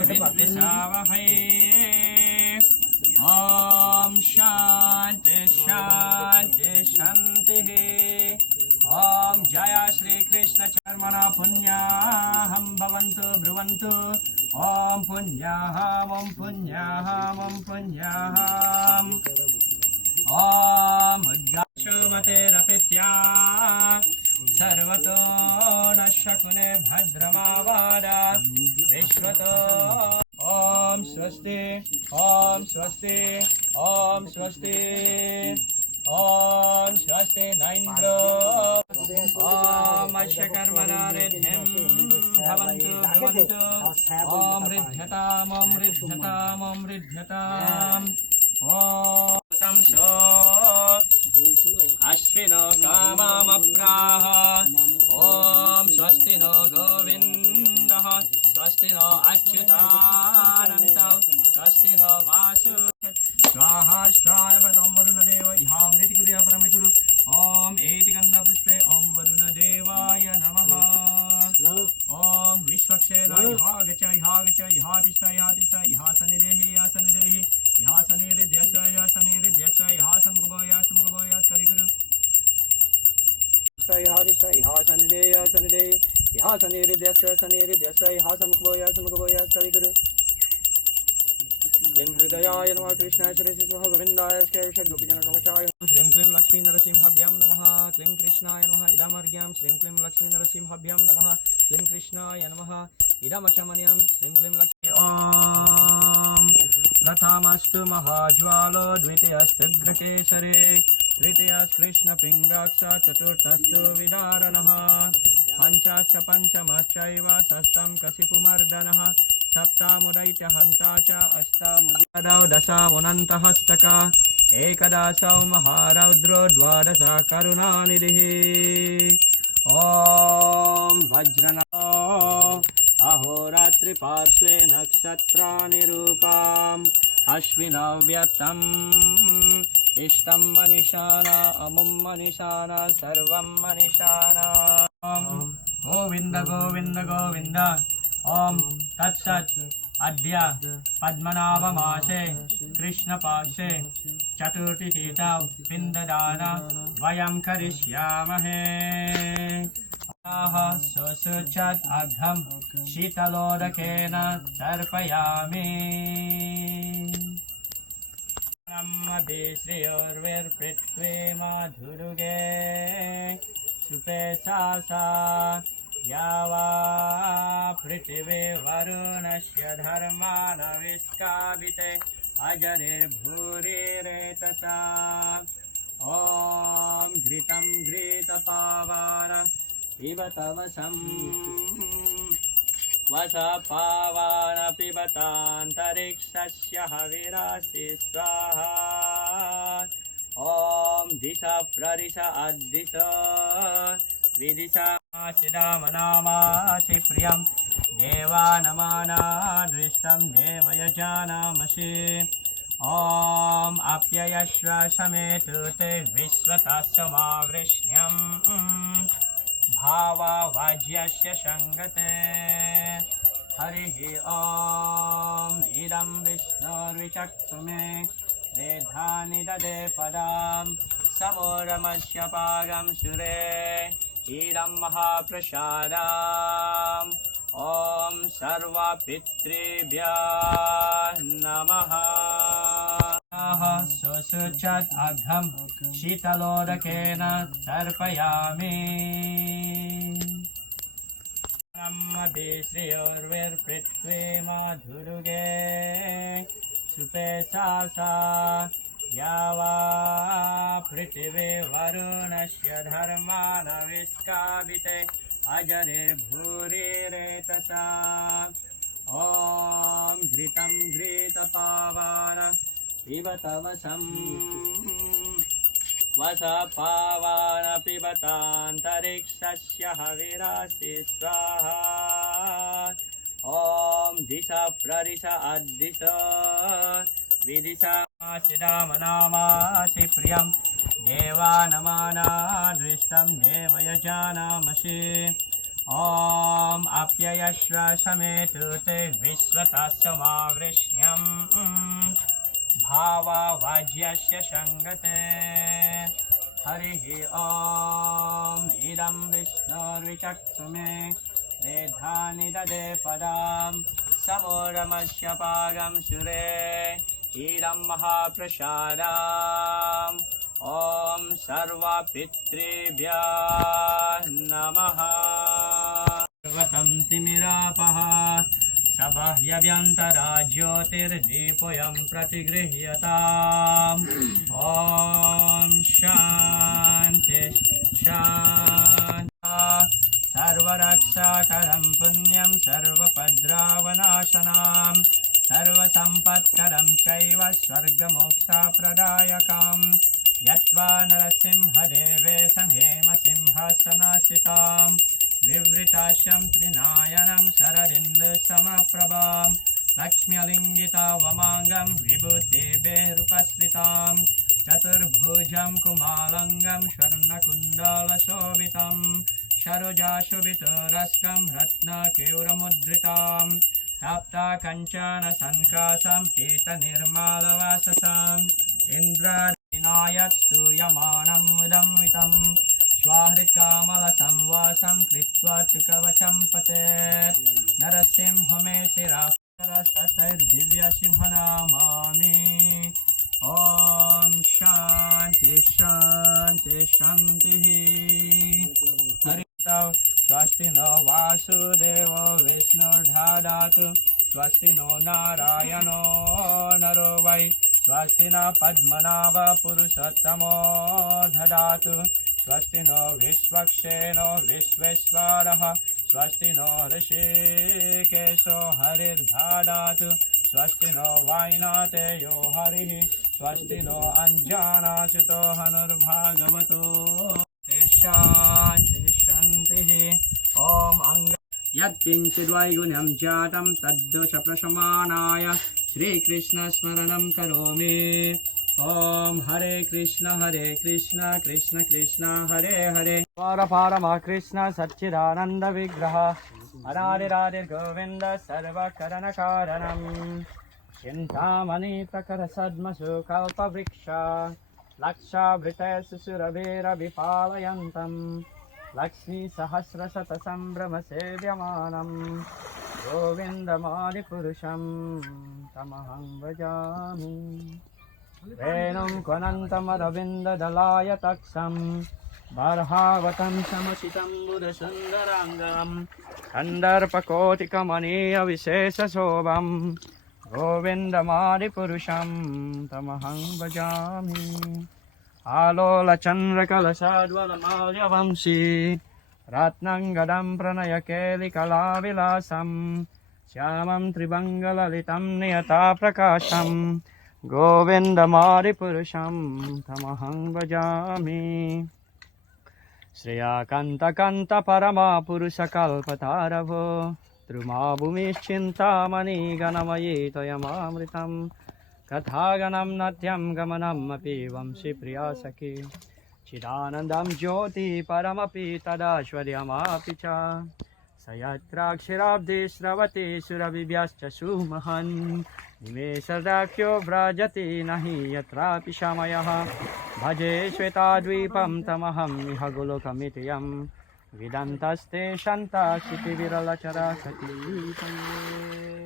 विद्विषावहै। ओम शांति शांति शांति। ओम जय श्री कृष्ण चर्मणा पुण्याहं भवन्तु ब्रुवन्तु। ओम पुण्याहम् ओम पुण्याहम् ओम पुण्याहम्। ओम उद्गाशोमतेरपित्या सर्वतो न शकुने भद्रमावाद विश्वतो। ओम स्वस्ति ओम स्वस्ति ओम स्वस्ति ओम स्वस्ति न इन्द्रो। ओम अश्वकर्मणा रिद्धिं भवन्तु भवन्तु। ओम रिद्ध्यताम् ओम रिद्ध्यताम् ओम रिद्ध्यताम्। ओम तमसो अश्विनो काममप्राह। ओम स्वस्ति नो गोविन्दः स्वस्ति नो अच्युतानन्तः स्वस्ति नो वासु। स्वाहा स्वाय ॐ वरुणदेव इहामृति कुर्या परमगुरु। ओम एति गन्धपुष्पे ओम वरुणदेवाय नमः। ओम विश्वक्षेण इहागच इहागच इहातिष्ठ इहातिष्ठ इहासनिदेहि इहासनिदेहि इहासनिरिध्यस्व इहासनिरिध्यस्व इहासमुखभो इहासमुखभो इहासकलिगुरु। इहातिष्ठ इहासनिदेहि इहासनिदेहि इहासनिरिध्यस्व सनिरिध्यस्व इहासमुखभो इहासमुखभो इहासकलिगुरु। क्लीं हृदयाय नमः कृष्णाय सरस्वती गोविन्दाय गोपीजनकवचाय। श्रीं क्लीं लक्ष्मी नरसिंहाभ्यां नमः। क्लीं कृष्णाय नमः इदमर्घ्यं। श्रीं क्लीं लक्ष्मी नरसिंहाभ्यां नमः। क्लीं कृष्णाय नमः इदमचमनीयं। श्रीं क्लीं लक्ष्मी। ओम प्रथमस्तु महाज्वालो द्वितीयस्तु ग्रकेसरे तृतीयस्तु कृष्णपिङ्गाक्ष चतुर्थस्तु विदारणः पञ्चश्च पञ्चमश्चैव षष्ठं कशिपुमर्दनः सप्तमुदैत्यहन्ता च अष्टमुदौ दशमुनन्तहस्तक एकदशौ महारौद्रो द्वादश करुणानिधिः। ॐ वज्रनो अहोरात्रिपार्श्वे नक्षत्रानिरूपाम् अश्विनव्यक्तम् इष्टं मनीषाणा अमुं मनीषाणा सर्वं मनीषाणा। गोविन्द गोविन्द गोविन्द। ओम तत्सत् अद्य पद्मनाभमासे कृष्णपक्षे चतुर्थीतिथौ पिण्डदान वयं करिष्यामहे। सुशुच्यात् अर्घं शीतलोदकेन तर्पयामि। ब्रह्मदेश्रियोर्विर्पृथ्वी माधुरुगे सुपेशासा यावा पृथिवी वरुणस्य धर्मानविष्काविते अजरे भूरिरेतसा। ॐ घृतं घृतपावान पिबत वसं वसपावान पिबतान्तरिक्षस्य हविरासि स्वाहा। ॐ दिश प्रदिश अद्दिश विदिशा सिदामनामासि प्रियं देवानमाना दृष्टं देवयजानामसि। ॐ अप्ययश्व समेतु ते विश्वतस्मावृष्ण्यं भावावाज्यस्य संगते। हरिः ॐ इदं विष्णुर्विचक्षु मे मेधानि ददे पदां समोरमस्य पागं सुरे इदं महाप्रसादम्। ॐ सर्वपितृभ्यः नमः। सुशुच्यात् अर्घं शीतलोदकेन तर्पयामि। ब्रह्मदेश्रियोर्विर्पृथ्वी माधुरुगे सुपेशासा यावा पृथिवी वरुणस्य धर्मानविष्काविते अजरे भूरिरेतसा। ॐ घृतं घृतपावान पिबत वसं वसपावान पिबतान्तरिक्षस्य हविरासि स्वाहा। ॐ दिश प्रदिश अद्दिश विदिशा सिदामनामासि प्रियं देवानमाना दृष्टं देवयजानामसि। ॐ अप्ययश्व समेतु ते विश्वतस्मावृष्ण्यम् भावावाज्यस्य सङ्गते हरिः ॐ इदं विष्णुर्विचक्षुमे मेधानि ददे पदां समोरमस्य पागं सुरे इदं महाप्रसादाम् ॐ सर्वपितृभ्यः नमः सर्वतं तिमिरापः सबाह्यभ्यन्तरा ज्योतिर्दीपोऽयं प्रतिगृह्यताम् ॐ शान्ति शान्ति सर्वरक्षाकरं पुण्यं सर्वपद्रावनाशनां सर्वसम्पत्करं चैव स्वर्गमोक्षप्रदायकम् यत्त्वा नरसिंहदेवेशं हेमसिंहासनास्थितां विवृताशं त्रिनायनं शरदिन्दुसमप्रभां लक्ष्म्यलिङ्गितावमाङ्गं विभूतिभिरुपस्थितां चतुर्भुजं कुमालङ्गं स्वर्णकुण्डलशोभितं सरोजाशोभितरस्कं रत्नकेयूरमुद्रितां ताप्ता कञ्चनसङ्काशं पीतनिर्मलवाससाम् इन्द्रविनायस्तूयमानं मुदन्वितं स्वाहृत्कमलसंवासं कृत्वा च कवचं पतेत् नरसिंहमे शिरासतैर्दिव्यसिंहनामामि ॐ शान्ति शान्ति शान्तिः हरितौ स्वस्ति नो वासुदेवो विष्णुर्दधातु स्वस्ति नो नारायणो नरो वै स्वस्ति न पद्मनाभ पुरुषोत्तमो ददातु स्वस्ति नो विश्वक्सेनो विश्वेश्वरः स्वस्ति नो ऋषिकेशो हरिर्ददातु स्वस्ति नो वायुनाथेयो हरिः स्वस्ति नो अञ्जनासुतो हनुर्भागवतो शान्ति शान्तिः ॐ अङ्ग यत्किञ्चिद्वैगुण्यं जातं तद्दोषप्रशमनाय श्रीकृष्णस्मरणं करोमि ॐ हरे कृष्ण कृष्ण कृष्ण हरे हरे परमाकृष्ण सच्चिदानन्द विग्रह अनादिरादिर्गोविन्द सर्वकरणकारणं चिन्तामणि प्रकरसद्मसु कल्पवृक्ष लक्षावृतयसु सुरभिरभिपालयन्तम् लक्ष्मीसहस्रशतसम्भ्रमसेव्यमानं गोविन्दमादिपुरुषं तमहं भजामि वेणुं त्वनन्तमरविन्ददलायतक्षं बर्हावतं समसितं बुधसुन्दराङ्गं कन्दर्पकोटिकमनीयविशेषशोभं गोविन्दमादिपुरुषं तमहं भजामि आलोलचन्द्रकलशाद्वलमाल्यवंशी रत्नङ्गदं प्रणयकेलिकलाविलासं श्यामं त्रिभङ्गललितं नियताप्रकाशं गोविन्दमादिपुरुषं तमहं भजामि श्रेयाकान्तकान्तपरमापुरुषकल्पतारभो द्रुमाभूमिश्चिन्तामणिगणमयी त्वयमामृतम् कथागणं नद्यं गमनम् अपि वंशी प्रिया सखी चिदानन्दं ज्योति परमपि तदाश्वर्यमापि च स यत्राक्षराब्धे स्रवति सुरभिभ्यश्च सुमहन् निमेषदाख्यो व्रजति न हि यत्रापि शमयः भजे श्वेताद्वीपं तमहं इह गोलोकमितियं विदन्तस्ते शन्ता क्षितिविरलचरा कतिपये